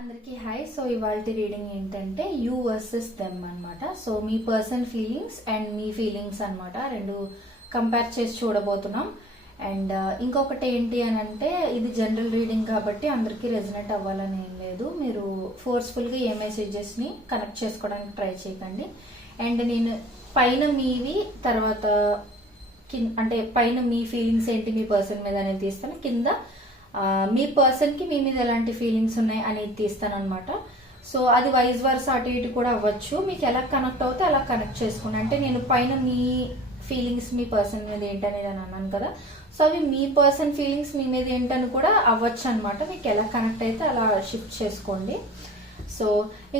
అందరికీ hi. So ఇవాల్టి reading ఏంటంటే యూ వర్సెస్ దెమ్ అనమాట. So me person feelings and me feelings అనమాట, రెండు కంపేర్ చేసి చూడబోతున్నాం. అండ్ ఇంకొకటి ఏంటి అని అంటే, ఇది జనరల్ రీడింగ్ కాబట్టి అందరికీ రెజనేట్ అవ్వాలని ఏం లేదు. మీరు ఫోర్స్ఫుల్గా ఏ మెసేజెస్ని కనెక్ట్ చేసుకోవడానికి ట్రై చేయకండి. అండ్ నేను పైన మీవి తర్వాత అంటే పైన మీ ఫీలింగ్స్ ఏంటి మీ పర్సన్ మీద అనేది తీస్తాను, కింద మీ పర్సన్కి మీ మీద ఎలాంటి ఫీలింగ్స్ ఉన్నాయి అనేది తీస్తాను అనమాట. సో అది వైస్ వర్స్ అటు ఇటు కూడా అవ్వచ్చు. మీకు ఎలా కనెక్ట్ అవుతే అలా కనెక్ట్ చేసుకోండి. అంటే నేను పైన మీ ఫీలింగ్స్ మీ పర్సన్ మీద ఏంటనేది అని అన్నాను కదా, సో అవి మీ పర్సన్ ఫీలింగ్స్ మీ మీద ఏంటని కూడా అవ్వచ్చు అనమాట. మీకు ఎలా కనెక్ట్ అయితే అలా షిఫ్ట్ చేసుకోండి. సో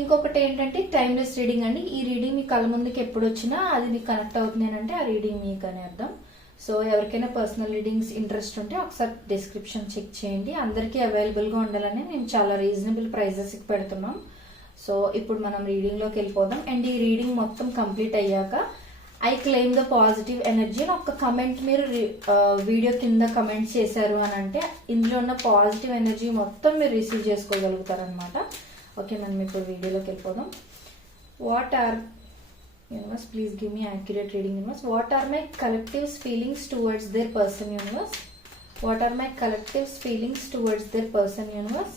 ఇంకొకటి ఏంటంటే టైమ్లెస్ రీడింగ్ అండి. ఈ రీడింగ్ మీ కళ్ళ ముందుకి ఎప్పుడు వచ్చినా అది మీకు కనెక్ట్ అవుతుంది అంటే ఆ రీడింగ్ మీకు అని అర్థం. సో ఎవరికైనా పర్సనల్ రీడింగ్స్ ఇంట్రెస్ట్ ఉంటే ఒకసారి డిస్క్రిప్షన్ చెక్ చేయండి. అందరికీ అవైలబుల్గా ఉండాలని మేము చాలా రీజనబుల్ ప్రైజెస్కి పెడుతున్నాం. సో ఇప్పుడు మనం రీడింగ్లోకి వెళ్ళిపోదాం. అండ్ ఈ రీడింగ్ మొత్తం కంప్లీట్ అయ్యాక I claim the positive energy అని ఒక కమెంట్ మీరు వీడియో కింద కమెంట్ చేశారు అని అంటే ఇందులో ఉన్న పాజిటివ్ ఎనర్జీ మొత్తం మీరు రిసీవ్ చేసుకోగలుగుతారు అనమాట. ఓకే, మనం ఇప్పుడు వీడియోలోకి వెళ్ళిపోదాం. What are universe, please give me accurate reading universe. What are my collective's feelings towards their person universe? What are my collective's feelings towards their person universe?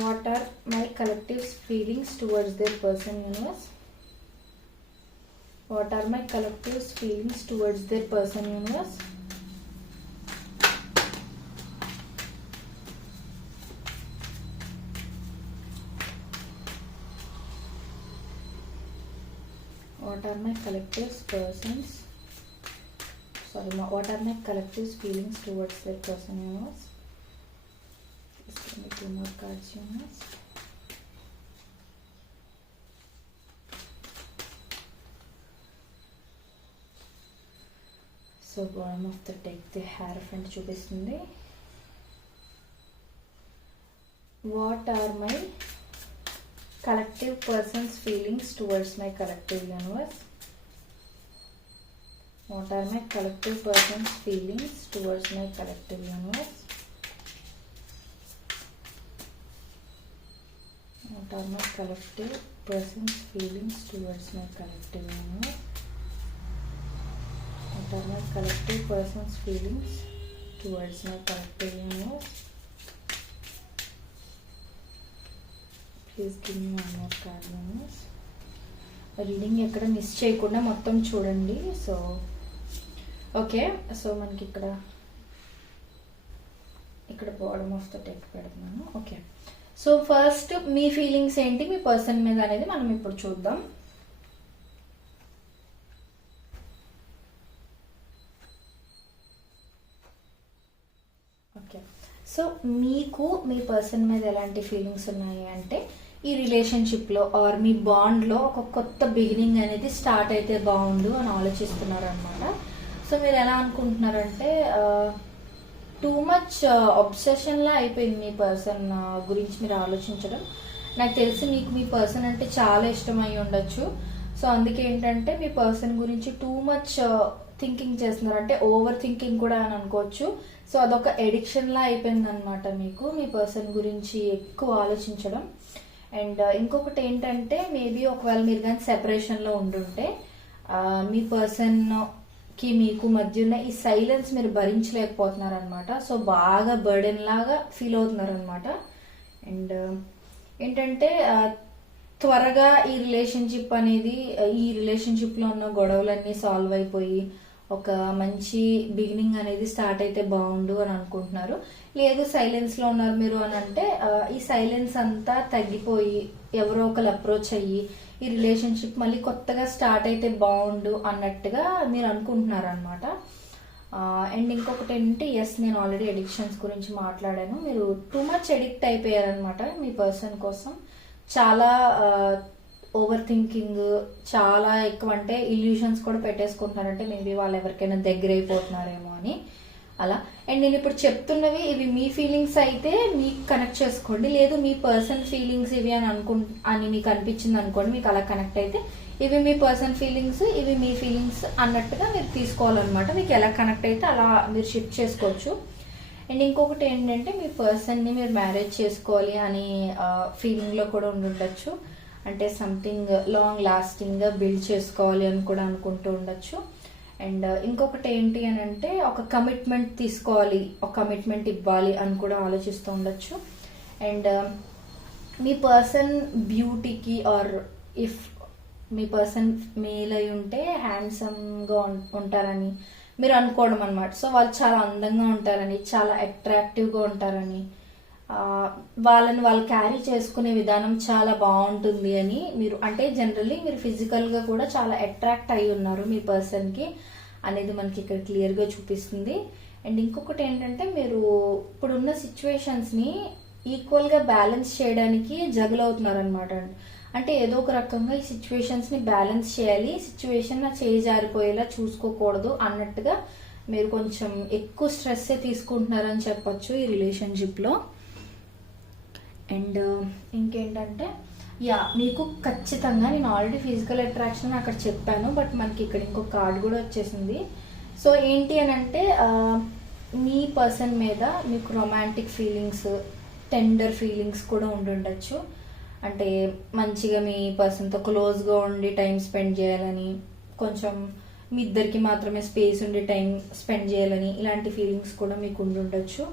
What are my collective's feelings towards their person universe? What are my collective's feelings towards their person universe? What are my collective's persons? What are my collective's feelings towards their person universe? Just give me 2 more cards, universe. So bottom of the deck, the Hierophant చూపిస్తుంది. What are my collective person's feelings towards my collective universe? What are my collective person's feelings towards my collective universe? What are my collective person's feelings towards my collective universe? What are my collective person's feelings towards my collective universe? Please give me one more card universe. Reading ఎక్కడ miss చేయకుండా మొత్తం చూడండి. So okay, so మనకి ఇక్కడ bottom of the deck పెడుతున్నాను. Okay, so first మీ feelings ఏంటి మీ person మీద అనేది మనం ఇప్పుడు చూద్దాం. ఓకే, సో మీకు మీ పర్సన్ మీద ఎలాంటి ఫీలింగ్స్ ఉన్నాయి అంటే, ఈ రిలేషన్షిప్లో ఆర్ మీ బాండ్లో ఒక కొత్త బిగినింగ్ అనేది స్టార్ట్ అయితే బాగుండు అని ఆలోచిస్తున్నారు అనమాట. సో మీరు ఎలా అనుకుంటున్నారంటే, టూ మచ్ అబ్సెషన్లా అయిపోయింది మీ పర్సన్ గురించి మీరు ఆలోచించడం. నాకు తెలిసి మీకు మీ పర్సన్ అంటే చాలా ఇష్టమై ఉండొచ్చు. సో అందుకే ఏంటంటే మీ పర్సన్ గురించి టూ మచ్ థింకింగ్ చేస్తున్నారు, అంటే ఓవర్ థింకింగ్ కూడా అని అనుకోవచ్చు. సో అదొక ఎడిక్షన్ లా అయిపోయింది అనమాట మీకు మీ పర్సన్ గురించి ఎక్కువ ఆలోచించడం. అండ్ ఇంకొకటి ఏంటంటే, మేబీ ఒకవేళ మీరు కానీ సెపరేషన్లో ఉండుంటే మీ పర్సన్కి మీకు మధ్య ఉన్న ఈ సైలెన్స్ మీరు భరించలేకపోతున్నారు అనమాట. సో బాగా బర్డెన్ లాగా ఫీల్ అవుతున్నారు అనమాట. అండ్ ఏంటంటే త్వరగా ఈ రిలేషన్షిప్లో ఉన్న గొడవలన్నీ సాల్వ్ అయిపోయి ఒక మంచి బిగినింగ్ అనేది స్టార్ట్ అయితే బాగుండు అని అనుకుంటున్నారు. లేదు సైలెన్స్లో ఉన్నారు మీరు అని అంటే, ఈ సైలెన్స్ అంతా తగ్గిపోయి ఎవరో ఒకరు అప్రోచ్ అయ్యి ఈ రిలేషన్షిప్ మళ్ళీ కొత్తగా స్టార్ట్ అయితే బాగుండు అన్నట్టుగా మీరు అనుకుంటున్నారు అనమాట. అండ్ ఇంకొకటి ఏంటంటే, ఎస్ నేను ఆల్రెడీ ఎడిక్షన్స్ గురించి మాట్లాడాను. మీరు టూ మచ్ ఎడిక్ట్ అయిపోయారనమాట మీ పర్సన్ కోసం. చాలా ఓవర్ థింకింగ్, చాలా ఎక్కువ, అంటే ఇల్యూషన్స్ కూడా పెట్టేసుకుంటున్నారంటే మేబీ వాళ్ళు ఎవరికైనా దగ్గర అయిపోతున్నారేమో అని అలా. అండ్ నేను ఇప్పుడు చెప్తున్నవి ఇవి మీ ఫీలింగ్స్ అయితే మీకు కనెక్ట్ చేసుకోండి. లేదు మీ పర్సన్ ఫీలింగ్స్ ఇవి అని మీకు అనిపించింది అనుకోండి, మీకు అలా కనెక్ట్ అయితే ఇవి మీ పర్సన్ ఫీలింగ్స్, ఇవి మీ ఫీలింగ్స్ అన్నట్టుగా మీరు తీసుకోవాలన్నమాట. మీకు ఎలా కనెక్ట్ అయితే అలా మీరు షిఫ్ట్ చేసుకోవచ్చు. అండ్ ఇంకొకటి ఏంటంటే మీ పర్సన్ని మీరు మ్యారేజ్ చేసుకోవాలి అనే ఫీలింగ్లో కూడా ఉండుండొచ్చు. అంటే సంథింగ్ లాంగ్ లాస్టింగ్గా బిల్డ్ చేసుకోవాలి అని కూడా అనుకుంటూ ఉండొచ్చు. అండ్ ఇంకొకటి ఏంటి అని అంటే ఒక కమిట్మెంట్ తీసుకోవాలి, ఒక కమిట్మెంట్ ఇవ్వాలి అని కూడా ఆలోచిస్తూ ఉండొచ్చు. అండ్ మీ పర్సన్ బ్యూటీకి ఆర్ ఇఫ్ మీ పర్సన్ మేల్ అయి ఉంటే హ్యాండ్సమ్గా ఉంటారని మీరు అనుకోవడం అనమాట. సో వాళ్ళు చాలా అందంగా ఉంటారని, చాలా అట్రాక్టివ్గా ఉంటారని, వాళ్ళని వాళ్ళు క్యారీ చేసుకునే విధానం చాలా బాగుంటుంది అని మీరు అంటే జనరల్లీ మీరు ఫిజికల్గా కూడా చాలా అట్రాక్ట్ అయి ఉన్నారు మీ పర్సన్కి అనేది మనకి ఇక్కడ క్లియర్గా చూపిస్తుంది. అండ్ ఇంకొకటి ఏంటంటే మీరు ఇప్పుడున్న సిచ్యువేషన్స్ని ఈక్వల్గా బ్యాలెన్స్ చేయడానికి జగల్ అవుతున్నారు అనమాట. అంటే ఏదో ఒక రకంగా ఈ సిచ్యువేషన్స్ని బ్యాలెన్స్ చేయాలి, సిచ్యువేషన్ నా చేయి జారిపోయేలా చూసుకోకూడదు అన్నట్టుగా మీరు కొంచెం ఎక్కువ స్ట్రెస్ తీసుకుంటున్నారని చెప్పొచ్చు ఈ రిలేషన్షిప్లో. అండ్ ఇంకేంటంటే మీకు ఖచ్చితంగా నేను ఆల్రెడీ ఫిజికల్ అట్రాక్షన్ అక్కడ చెప్పాను, బట్ మనకి ఇక్కడ ఇంకొక కార్డ్ కూడా వచ్చేసింది. సో ఏంటి అని అంటే మీ పర్సన్ మీద మీకు రొమాంటిక్ ఫీలింగ్స్, టెండర్ ఫీలింగ్స్ కూడా ఉండుండొచ్చు. అంటే మంచిగా మీ పర్సన్తో క్లోజ్గా ఉండి టైం స్పెండ్ చేయాలని, కొంచెం మీ ఇద్దరికి మాత్రమే స్పేస్ ఉండి టైం స్పెండ్ చేయాలని ఇలాంటి ఫీలింగ్స్ కూడా మీకు ఉండుండొచ్చు.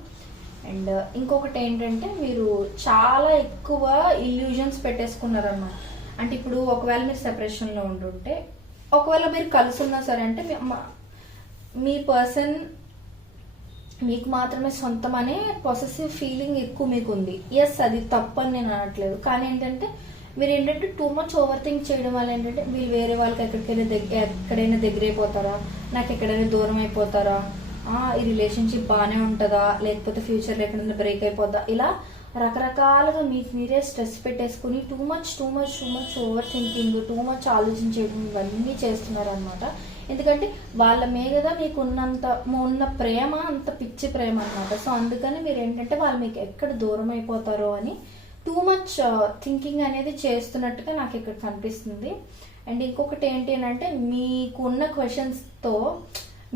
అండ్ ఇంకొకటి ఏంటంటే మీరు చాలా ఎక్కువ ఇల్యూజన్స్ పెట్టేసుకున్నారన్నమాట. అంటే ఇప్పుడు ఒకవేళ మీరు సెపరేషన్లో ఉండుంటే, ఒకవేళ మీరు కలిసి ఉన్నా సరే అంటే మీ పర్సన్ మీకు మాత్రమే సొంతం అనే పొసెసివ్ ఫీలింగ్ ఎక్కువ మీకు ఉంది. ఎస్, అది తప్పని నేను అనట్లేదు, కానీ ఏంటంటే మీరు ఏంటంటే టూ మచ్ ఓవర్ థింక్ చేయడం వల్ల ఏంటంటే వీళ్ళు వేరే వాళ్ళకి ఎక్కడైనా దగ్గర అయిపోతారా, నాకు ఎక్కడైనా దూరం అయిపోతారా, ఈ రిలేషన్షిప్ బాగానే ఉంటుందా, లేకపోతే ఫ్యూచర్లో ఎక్కడైనా బ్రేక్ అయిపోద్దా, ఇలా రకరకాలుగా మీకు మీరే స్ట్రెస్ పెట్టేసుకుని too much over thinking, too much ఆలోచించేయడం ఇవన్నీ చేస్తున్నారు అనమాట. ఎందుకంటే వాళ్ళ మీద మీకు ఉన్న ప్రేమ అంత పిచ్చి ప్రేమ అనమాట. సో అందుకని మీరు ఏంటంటే వాళ్ళు మీకు ఎక్కడ దూరం అయిపోతారో అని టూ మచ్ థింకింగ్ అనేది చేస్తున్నట్టుగా నాకు ఇక్కడ కనిపిస్తుంది. అండ్ ఇంకొకటి ఏంటి అని అంటే మీకున్న క్వశ్చన్స్తో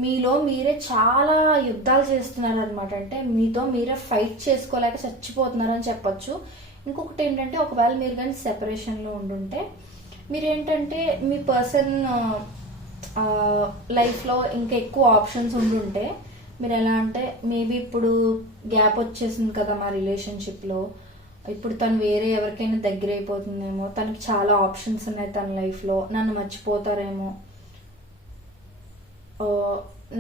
మీలో మీరే చాలా యుద్ధాలు చేస్తున్నారు అనమాట. అంటే మీతో మీరే ఫైట్ చేసుకోలేక చచ్చిపోతున్నారని చెప్పొచ్చు. ఇంకొకటి ఏంటంటే ఒకవేళ మీరు కానీ సెపరేషన్లో ఉండుంటే మీరేంటంటే మీ పర్సన్ లైఫ్లో ఇంకా ఎక్కువ ఆప్షన్స్ ఉండుంటే మీరు ఎలా అంటే మేబీ ఇప్పుడు గ్యాప్ వచ్చేసింది కదా మా రిలేషన్షిప్లో, ఇప్పుడు తను వేరే ఎవరికైనా దగ్గర అయిపోతుందేమో, తనకి చాలా ఆప్షన్స్ ఉన్నాయి తన లైఫ్లో, నన్ను మర్చిపోతారేమో,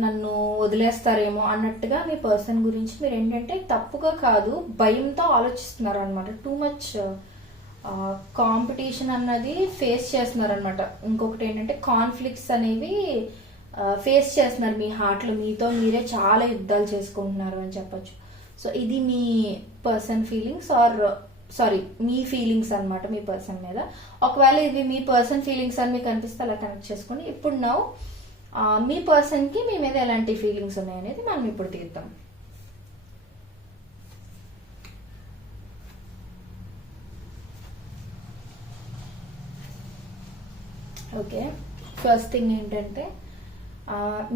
నన్ను వదిలేస్తారేమో అన్నట్టుగా మీ పర్సన్ గురించి మీరు ఏంటంటే తప్పుగా కాదు భయంతో ఆలోచిస్తున్నారు అనమాట. టూ మచ్ కాంపిటీషన్ అన్నది ఫేస్ చేస్తున్నారు అనమాట. ఇంకొకటి ఏంటంటే కాన్ఫ్లిక్ట్స్ అనేవి ఫేస్ చేస్తున్నారు మీ హార్ట్లో, మీతో మీరే చాలా యుద్ధాలు చేసుకుంటున్నారు అని చెప్పొచ్చు. సో ఇది మీ పర్సన్ ఫీలింగ్స్ మీ ఫీలింగ్స్ అనమాట మీ పర్సన్ మీద. ఒకవేళ ఇది మీ పర్సన్ ఫీలింగ్స్ అని మీకు అనిపిస్తే అలా కనెక్ట్ చేసుకోండి. ఇప్పుడు మీ పర్సన్కి మీ మీద ఎలాంటి ఫీలింగ్స్ ఉన్నాయనేది మనం ఇప్పుడు తీద్దాం. ఓకే, ఫస్ట్ థింగ్ ఏంటంటే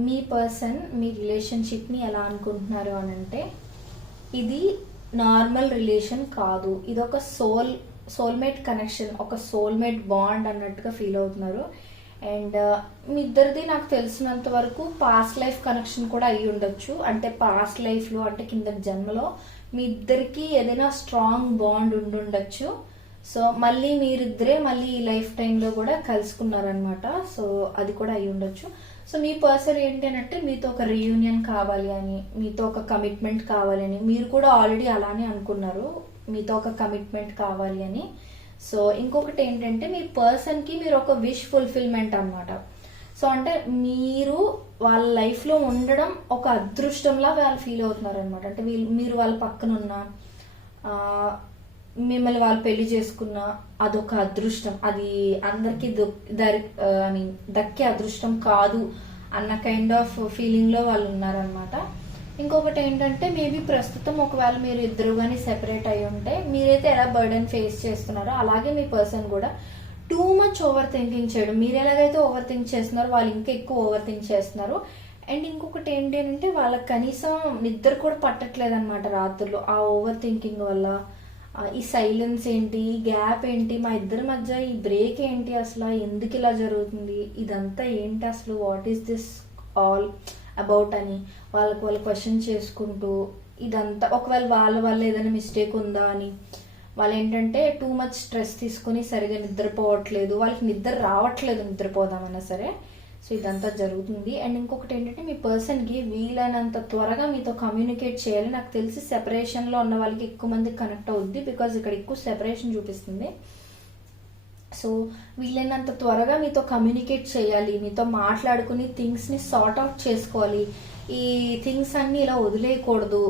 మీ పర్సన్ మీ రిలేషన్షిప్ని ఎలా అనుకుంటున్నారు అని అంటే ఇది నార్మల్ రిలేషన్ కాదు, ఇది ఒక సోల్మేట్ కనెక్షన్, ఒక సోల్మేట్ బాండ్ అన్నట్టుగా ఫీల్ అవుతున్నారు. అండ్ మీ ఇద్దరిది నాకు తెలిసినంత వరకు పాస్ట్ లైఫ్ కనెక్షన్ కూడా అయ్యి ఉండొచ్చు. అంటే పాస్ట్ లైఫ్లో అంటే కింద జన్మలో మీ ఇద్దరికి ఏదైనా స్ట్రాంగ్ బాండ్ ఉండుండొచ్చు. సో మళ్ళీ మీరిద్దరే మళ్ళీ ఈ లైఫ్ టైంలో కూడా కలుసుకున్నారనమాట. సో అది కూడా అయి ఉండొచ్చు. సో మీ పర్సన్ ఏంటి అంటే మీతో ఒక రీయూనియన్ కావాలి అని, మీతో ఒక కమిట్మెంట్ కావాలి అని, మీరు కూడా ఆల్రెడీ అలానే అనుకున్నారు మీతో ఒక కమిట్మెంట్ కావాలి అని. సో ఇంకొకటి ఏంటంటే మీ పర్సన్కి మీరు ఒక విష్ ఫుల్ఫిల్మెంట్ అనమాట. సో అంటే మీరు వాళ్ళ లైఫ్లో ఉండడం ఒక అదృష్టంలా వాళ్ళు ఫీల్ అవుతున్నారు అనమాట. అంటే మీరు వాళ్ళ పక్కన ఉన్న మిమ్మల్ని వాళ్ళు పెళ్లి చేసుకున్న అదొక అదృష్టం, అది అందరికి దక్కే అదృష్టం కాదు అన్న కైండ్ ఆఫ్ ఫీలింగ్ లో వాళ్ళు ఉన్నారనమాట. ఇంకొకటి ఏంటంటే మేబీ ప్రస్తుతం ఒకవేళ మీరు ఇద్దరు కానీ సెపరేట్ అయి ఉంటే మీరైతే ఎలా బర్డెన్ ఫేస్ చేస్తున్నారో అలాగే మీ పర్సన్ కూడా టూ మచ్ ఓవర్ థింకింగ్ చేయడం, మీరు ఎలాగైతే ఓవర్ థింక్ చేస్తున్నారో వాళ్ళు ఇంకా ఎక్కువ ఓవర్ థింక్ చేస్తున్నారు. అండ్ ఇంకొకటి ఏంటి అంటే వాళ్ళకి కనీసం నిద్ర కూడా పట్టట్లేదు అనమాట రాత్రులు, ఆ ఓవర్ థింకింగ్ వల్ల. ఈ సైలెన్స్ ఏంటి, ఈ గ్యాప్ ఏంటి, మా ఇద్దరి మధ్య ఈ బ్రేక్ ఏంటి, అసలు ఎందుకు ఇలా జరుగుతుంది, ఇదంతా ఏంటి అసలు, what is this all about అని వాళ్ళు క్వశ్చన్ చేసుకుంటూ ఇదంతా. ఒకవేళ వాళ్ళ ఏదైనా మిస్టేక్ ఉందా అని వాళ్ళు ఏంటంటే టూ మచ్ స్ట్రెస్ తీసుకుని సరిగా నిద్రపోవట్లేదు, వాళ్ళకి నిద్ర రావట్లేదు నిద్రపోదామన్నా సరే. సో ఇదంతా జరుగుతుంది. అండ్ ఇంకొకటి ఏంటంటే మీ పర్సన్కి వీలైనంత త్వరగా మీతో కమ్యూనికేట్ చేయాలి. నాకు తెలిసి సెపరేషన్లో ఉన్న వాళ్ళకి ఎక్కువ మంది కనెక్ట్ అవుద్ది, బికాజ్ ఇక్కడ ఎక్కువ సెపరేషన్ చూపిస్తుంది. సో వీలైనంత త్వరగా మీతో కమ్యూనికేట్ చేయాలి, మీతో మాట్లాడుకుని థింగ్స్ని సార్ట్ అవుట్ చేసుకోవాలి. ఈ థింగ్స్ అన్ని ఇలా వదిలేయకూడదు.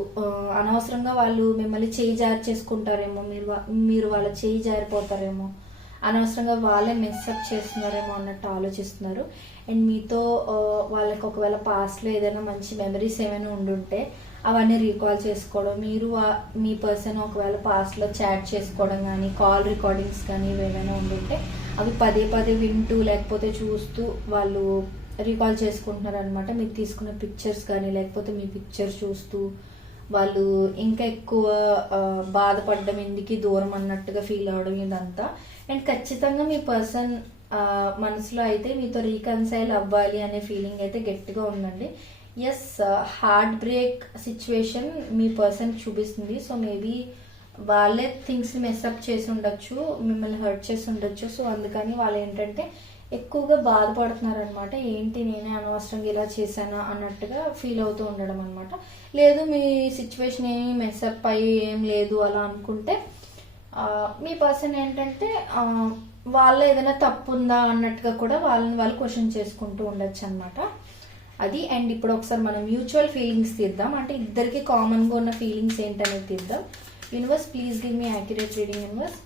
అనవసరంగా వాళ్ళు మిమ్మల్ని చేయి జారి చేసుకుంటారేమో, మీరు వాళ్ళ చేయి జారిపోతారేమో, అనవసరంగా వాళ్ళే మెస్అప్ చేస్తున్నారేమో అన్నట్టు ఆలోచిస్తున్నారు. అండ్ మీతో వాళ్ళకి ఒకవేళ పాస్ట్లో ఏదైనా మంచి మెమరీస్ ఏమైనా ఉండుంటే అవన్నీ రీకాల్ చేసుకోవడం, మీరు మీ పర్సన్ ఒకవేళ పాస్ట్లో చాట్ చేసుకోవడం కానీ, కాల్ రికార్డింగ్స్ కానీ ఏమైనా ఉండుంటే అవి పదే పదే వింటూ లేకపోతే చూస్తూ వాళ్ళు రీకాల్ చేసుకుంటున్నారు అనమాట. మీరు తీసుకున్న పిక్చర్స్ కానీ లేకపోతే మీ పిక్చర్ చూస్తూ వాళ్ళు ఇంకా ఎక్కువ బాధపడడం, ఎందుకు దూరం అన్నట్టుగా ఫీల్ అవడం ఇదంతా. అండ్ ఖచ్చితంగా మీ పర్సన్ మనసులో అయితే మీతో రీకన్సైల్ అవ్వాలి అనే ఫీలింగ్ అయితే గట్టిగా ఉందండి. ఎస్, హార్ట్ బ్రేక్ సిచ్యువేషన్ మీ పర్సన్ చూపిస్తుంది. సో మేబీ వాళ్ళే థింగ్స్ మెస్అప్ చేసి ఉండొచ్చు, మిమ్మల్ని హర్ట్ చేసి ఉండొచ్చు. సో అందుకని వాళ్ళు ఏంటంటే ఎక్కువగా బాధపడుతున్నారు అనమాట. ఏంటి నేనే అనవసరంగా ఇలా చేశానా అన్నట్టుగా ఫీల్ అవుతూ ఉండడం అనమాట. లేదు మీ సిచ్యువేషన్ ఏమి మెస్అప్ అయ్యి ఏం లేదు అలా అనుకుంటే మీ పర్సన్ ఏంటంటే వాళ్ళ ఏదైనా తప్పు ఉందా అన్నట్టుగా కూడా వాళ్ళు క్వశ్చన్ చేసుకుంటూ ఉండొచ్చు అనమాట. అది. అండ్ ఇప్పుడు ఒకసారి మనం మ్యూచువల్ ఫీలింగ్స్ తీద్దాం, అంటే ఇద్దరికి కామన్గా ఉన్న ఫీలింగ్స్ ఏంటనేది తీద్దాం. Universe please give me accurate reading. Universe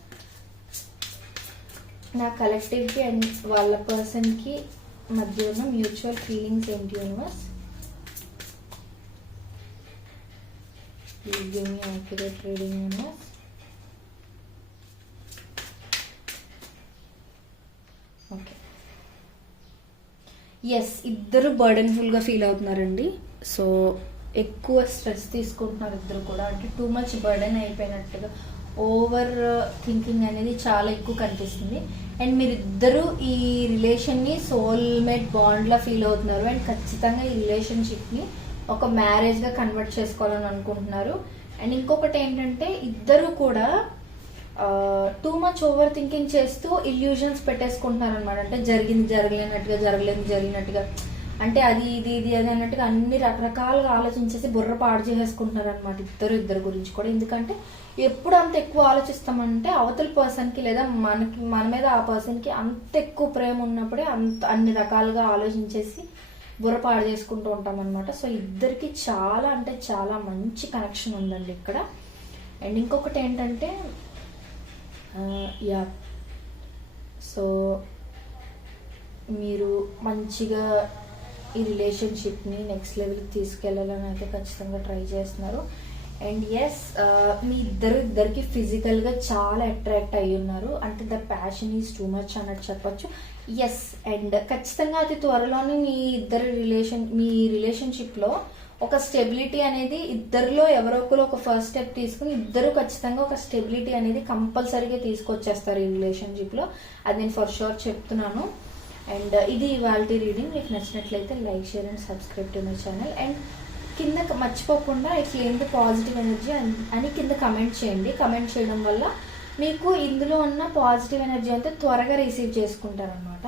నా కలెక్టివ్కి అండ్ వాళ్ళ పర్సన్కి మధ్య ఉన్న మ్యూచువల్ ఫీలింగ్స్ ఏంటి universe? Please give me accurate reading universe. Okay, yes, ఇద్దరు బర్డన్ఫుల్గా ఫీల్ అవుతున్నారండి. సో ఎక్కువ స్ట్రెస్ తీసుకుంటున్నారు ఇద్దరు కూడా, అంటే టూ మచ్ బర్డెన్ అయిపోయినట్టుగా ఓవర్ థింకింగ్ అనేది చాలా ఎక్కువ కనిపిస్తుంది. అండ్ మీరిద్దరూ ఈ రిలేషన్ని సోల్మేట్ బాండ్లా ఫీల్ అవుతున్నారు. అండ్ ఖచ్చితంగా ఈ రిలేషన్షిప్ని ఒక మ్యారేజ్గా కన్వర్ట్ చేసుకోవాలని అనుకుంటున్నారు. అండ్ ఇంకొకటి ఏంటంటే ఇద్దరు కూడా టూ మచ్ ఓవర్ థింకింగ్ చేస్తూ ఇల్యూజన్స్ పెట్టేసుకుంటున్నారు అనమాట. అంటే జరిగింది జరగలేనట్టుగా, జరిగినట్టుగా, అంటే అది ఇది అది అన్నట్టుగా అన్ని రకరకాలుగా ఆలోచించేసి బుర్ర పాడు చేసేసుకుంటున్నారు అనమాట ఇద్దరు గురించి కూడా. ఎందుకంటే ఎప్పుడు అంత ఎక్కువ ఆలోచిస్తామంటే అవతల పర్సన్కి లేదా మన మీద ఆ పర్సన్కి అంత ఎక్కువ ప్రేమ ఉన్నప్పుడే అన్ని రకాలుగా ఆలోచించేసి బుర్ర పాడు చేసుకుంటూ ఉంటాం అనమాట. సో ఇద్దరికి చాలా అంటే చాలా మంచి కనెక్షన్ ఉందండి ఇక్కడ. అండ్ ఇంకొకటి ఏంటంటే యా, సో మీరు మంచిగా ఈ రిలేషన్షిప్ని నెక్స్ట్ లెవెల్కి తీసుకెళ్ళాలని అయితే ఖచ్చితంగా ట్రై చేస్తున్నారు. అండ్ ఎస్, మీ ఇద్దరికి ఫిజికల్గా చాలా అట్రాక్ట్ అయ్యి ఉన్నారు. అంటే the passion is too much అన్నట్టు చెప్పొచ్చు. ఎస్, అండ్ ఖచ్చితంగా అతి త్వరలోనే మీ రిలేషన్షిప్లో ఒక స్టెబిలిటీ అనేది ఇద్దరిలో ఎవరో ఒకరు ఒక ఫస్ట్ స్టెప్ తీసుకుని ఇద్దరు ఖచ్చితంగా ఒక స్టెబిలిటీ అనేది కంపల్సరీగా తీసుకొచ్చేస్తారు ఈ రిలేషన్షిప్లో. అది నేను ఫర్ షూర్ చెప్తున్నాను. అండ్ ఇది ఇవాళ రీడింగ్. మీకు నచ్చినట్లయితే like, share and subscribe to my channel. And కింద మర్చిపోకుండా ఇట్లా ఏంటి పాజిటివ్ ఎనర్జీ అని కింద కమెంట్ చేయండి. కమెంట్ చేయడం వల్ల మీకు ఇందులో ఉన్న పాజిటివ్ ఎనర్జీ అంతా త్వరగా రిసీవ్ చేసుకుంటారనమాట.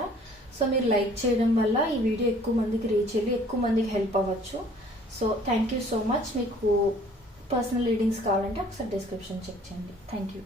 సో మీరు లైక్ చేయడం వల్ల ఈ వీడియో ఎక్కువ మందికి రీచ్ అయ్యి ఎక్కువ మందికి హెల్ప్ అవ్వచ్చు. So thank you so much. మీకు పర్సనల్ రీడింగ్స్ కావాలంటే ఒకసారి డిస్క్రిప్షన్ చెక్ చేయండి. Thank you.